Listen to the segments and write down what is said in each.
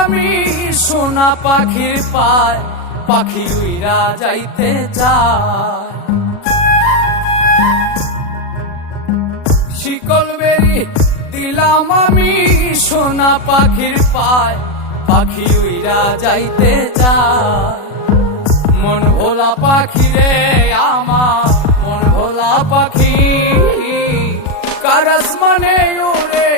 আমি সোনা পাখির পায়, পাখি উইরা যাইতে চায়। দিলাম আমি সোনা পাখির পায়, পাখি উইরা যাইতে চায়। মন ভোলা পাখি রে আমার, মন ভোলা পাখি কারাস মানে উড়ে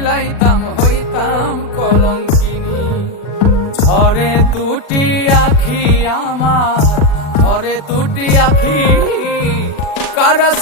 কারাস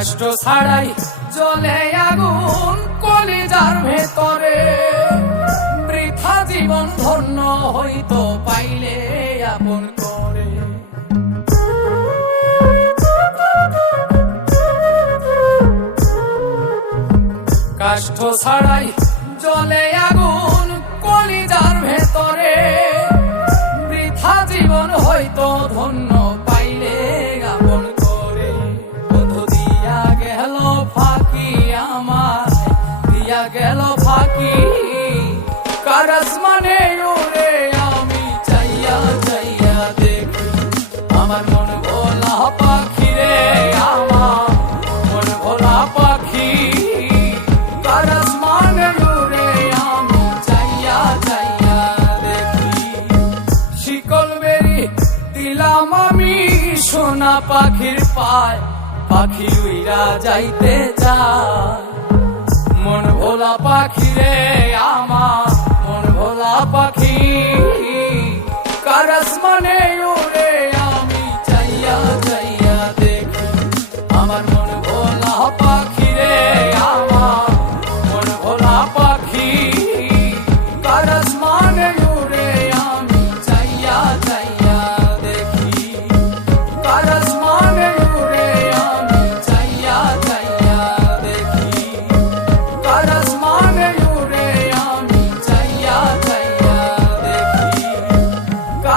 কষ্ট ছাড়াই জ্বলে আগুন কলিজার ভেতরে। বৃথা জীবন ধন্য হইতো পাইলে আপন করে। কাষ্ঠ ছাড়াই জ্বলে সোনা পাখির পায়, পাখি উইরা যাইতে চায়। মন ভোলা পাখি রে আমার মন ভোলা পাখি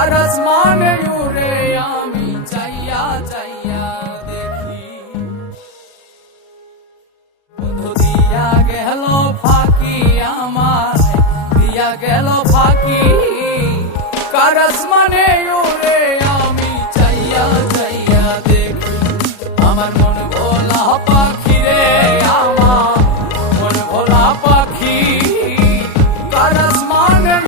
কারাস মানে উড়ে আমি চাইয়া চাইয়া দেখি বধু দিয়া গেল ফাঁকি আমার দিয়া গেল ফাঁকি কারাস মানে উড়ে আমি চাইয়া চাইয়া দেখি আমার মন